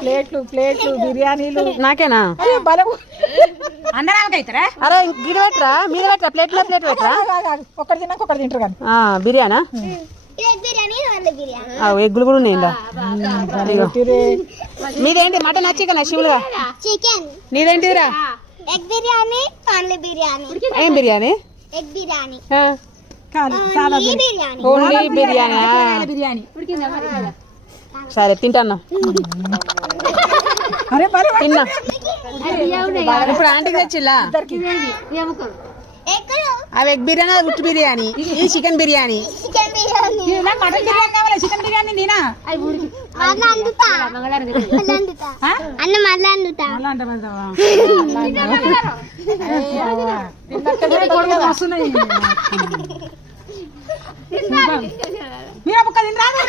ప్లేట్లు ప్లేట్లు బిర్యానీలు నాకేనా అందరామకైతారా? అరే గిడి పెట్టరా మీద పెట్టరా ప్లేట్లో ప్లేట్ పెట్టరా? ఒకటి తిన్నాక ఒకటి తింటారు కానీ బిర్యానా ఎగ్గులు కూడా ఉన్నాయి ఇంకా. మీదేంటి మటన్ చికెన్ శివులుగా? నీదేంటిదిరా? ఎగ్ బిర్యానీ, పన్నీర్ బిర్యానీ. ఏం బిర్యానీ? ఎగ్ బిర్యానీ. ఓన్లీ బిర్యానీ. బిర్యానీ సరే తింటాను. తిన్నా. ఇప్పుడు ఆంటీకి తెచ్చిల్లా అవి ఎగ్ బిర్యానీ, అది ఉట్టి బిర్యానీ, ఇది చికెన్ బిర్యానీ. మటన్ బిర్యానీ కావాలి, చికెన్ బిర్యానీ తినా మీరు ఒక తింటారా?